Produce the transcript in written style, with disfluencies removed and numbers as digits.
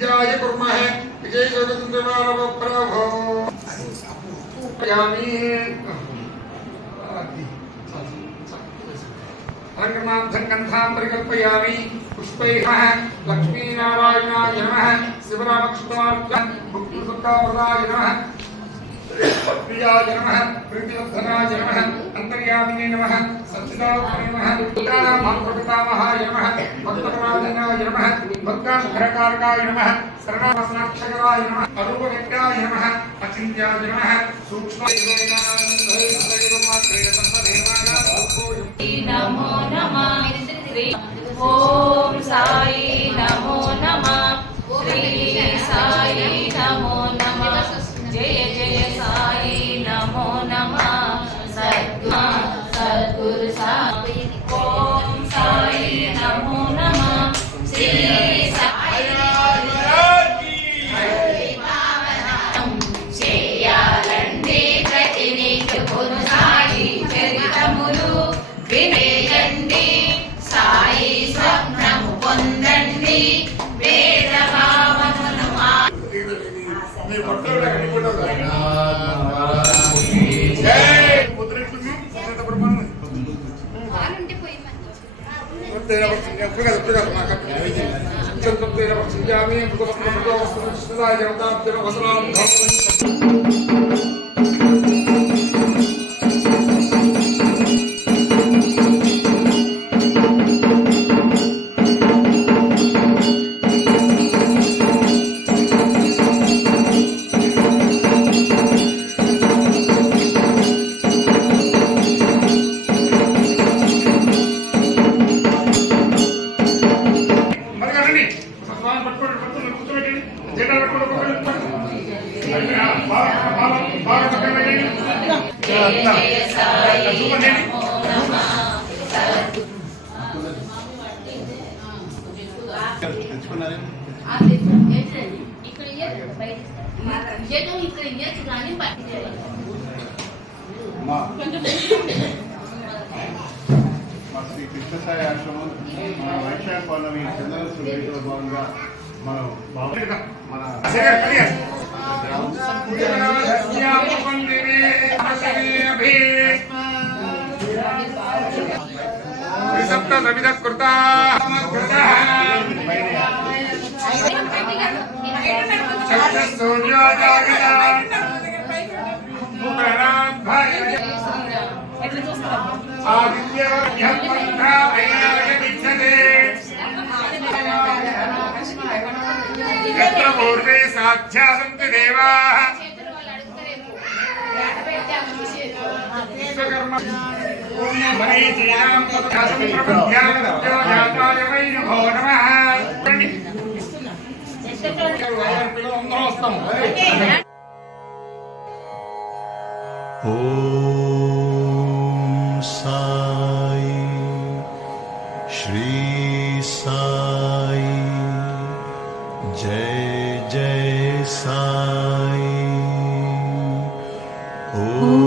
विजय कुर्मः विजय जगदीश्वर प्रभो रंगनाथं परिकल्पयामि पुष्पैः लक्ष्मीनारायणाय नमः शिवरामकृष्णाय नमः प्रियाय नमः प्रीतिवर्धनाय नमः अंतर्यामिने नमः सच्चिदानंदाय नमः दुर्गानामहाय नमः भक्तपराधनाय नमः भक्तानुग्रहकारकाय नमः शरणावसनाक्षराय नमः अरूपविद्याय नमः अचिन्त्याय नमः नमो नमः ओम साई नमो नमः श्री साई नमो नमः जय जय साई नमो नमः सद्गुरु साई ओम साई नमो नमः श्री साई చేయాలండి ప్రతినిత్యమును సాయి చరితములు వినేయండి సాయి స్వప్నము పొందండి వేద భావమును శ్రీ కృష్ణసాయి ఆశ్రమం మన వైశాఖ పౌర్ణమి చంద్ర సురేషుల భాగంగా మనం మన पूर्वे साध्यासन्ति देवाः मरीचीनां तत्कासं प्रपद्यानन्त्यो जाताय वै नमो नमः ओम साई श्री साई जय जय साई ओम